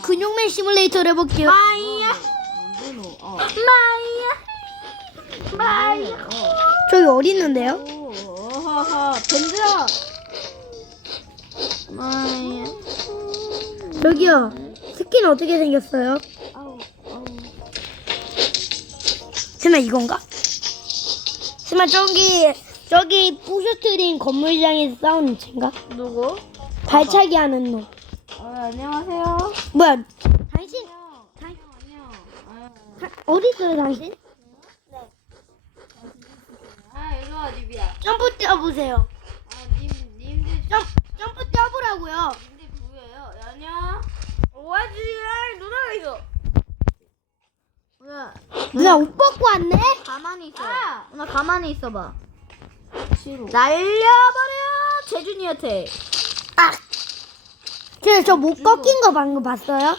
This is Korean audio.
저 근육맨 시뮬레이터를 해볼게요. 마이야 문제노. 어. 마이야 마이야 저기 어디 있는데요? 던져. 마이야 저기요. 스킨 어떻게 생겼어요? 설마 이건가? 설마 저기 저기 부셔트린 건물장에서 싸우는 쟤인가? 누구? 발차기 하는 놈. 어, 안녕하세요. 뭐야? 당신 안녕, 안녕. 아, 다- 어디 있어요 당신? 아, 일로 와, 리비야. 점프 뛰어보세요. 아, 님, 님들, 점 점프 뛰어보라고요. 님들 누구예요? 안녕. 오아지 누나가 있어 누나 누나 옷 벗고 왔네? 가만히 있어 아! 누나 가만히 있어봐 싫어. 날려버려 재준이한테 아. 그래서 저목 꺾인 거 방금 봤어요?